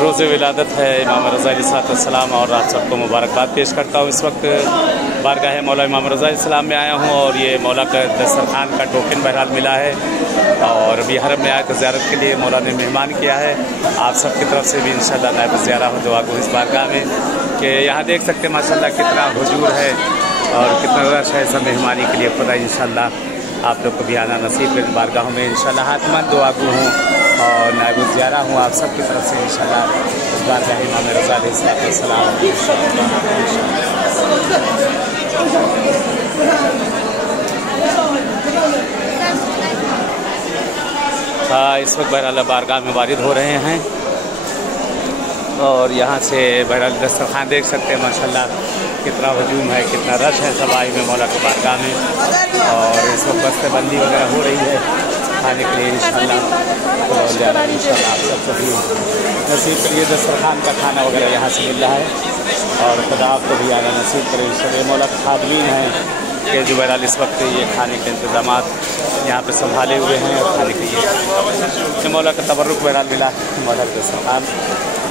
रोज़े विलादत है इमाम रज़ा अलैहिस्सलाम और आप सबको मुबारकबाद पेश करता हूँ। इस वक्त बारगाह मौला इमाम रज़ा अलैहिस्सलाम में आया हूँ और ये मौला का दस्तरखान का टोकन बहरहाल मिला है और अभी हरम में आकर ज़ियारत के लिए मौला ने मेहमान किया है। आप सबकी तरफ से भी इंशाअल्लाह नायब ज़ियारा हो दुआ को इस बारगाह में कि यहाँ देख सकते हैं माशाअल्लाह कितना हुजूर है और कितना रश है सब मेहमानी के लिए। खुदा इंशाअल्लाह आप लोग को भी आना नसीब है बारगाहों में इंशाअल्लाह। हाथमंद दुआ को हूँ और नायब ज़ियारा हूँ आप सबकी तरफ से इंशाअल्लाह इस बारगाह इमाम रज़ा अलैहिस्सलाम। इस वक्त बहरहाल बारगाह में वारिद हो रहे हैं और यहाँ से बहरहाल दस्तरखान देख सकते हैं माशाअल्लाह कितना हजूम है, कितना रश है सब आई में मौला के बारगाह में। और इस वक्त बस्तेबंदी वगैरह हो रही है खाने के लिए इंशाअल्लाह आप सब सभी नसीब करिए। दस्तरखान का खाना वगैरह यहाँ से मिल रहा है और खुदा आपको भी आना नसीब करे इंशाअल्लाह। मौला के खादमीन हैं कि जो बहरहाल इस वक्त ये खाने के इंतज़ाम यहाँ पे संभाले हुए हैं और खाने के लिए मौला का तबर्रुक बहरहाल मिला है मौला के दस्तरखान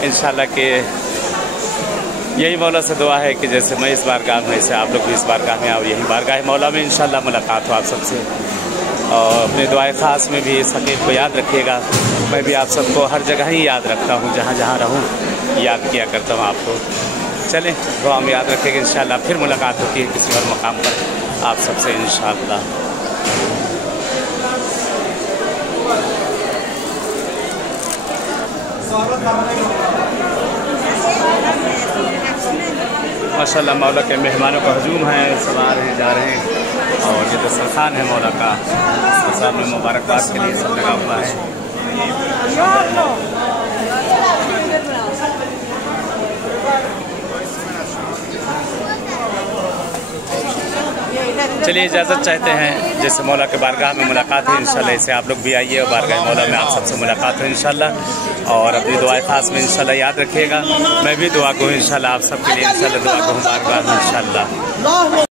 इंशाअल्लाह के। यही मौला से दुआ है कि जैसे मैं इस बारगाह में ऐसे आप लोग भी इस बारगाह में आओ, यही बारगाह मौला में इंशाअल्लाह मुलाकात हो आप सबसे। और अपने दुआए ख़ास में भी इस हकीक़त को याद रखिएगा। मैं भी आप सबको हर जगह ही याद रखता हूँ, जहाँ जहाँ रहूँ याद किया करता हूँ आपको। चलें दुआ में याद रखेंगे इंशाअल्लाह। फिर मुलाकात होती है किसी और मकाम पर आप सबसे इंशाअल्लाह। माशाअल्लाह मौला के मेहमानों का हजूम है, सब आ रहे जा रहे हैं और ये दस्तरखान है मौला का, इसके सामने मुबारकबाद के लिए सब लगा हुआ है। चलिए इजाज़त चाहते हैं, जैसे मौला के बारगाह में मुलाकात है इंशाअल्लाह ऐसे आप लोग भी आइए और बारगाह मौला में आप सबसे मुलाकात हो इंशाअल्लाह। और अपनी दुआएं ख़ास में इंशाअल्लाह याद रखिएगा। मैं भी दुआ को इंशाअल्लाह आप सबके लिए इंशाअल्लाह दुआ को बारगाह में इंशाअल्लाह।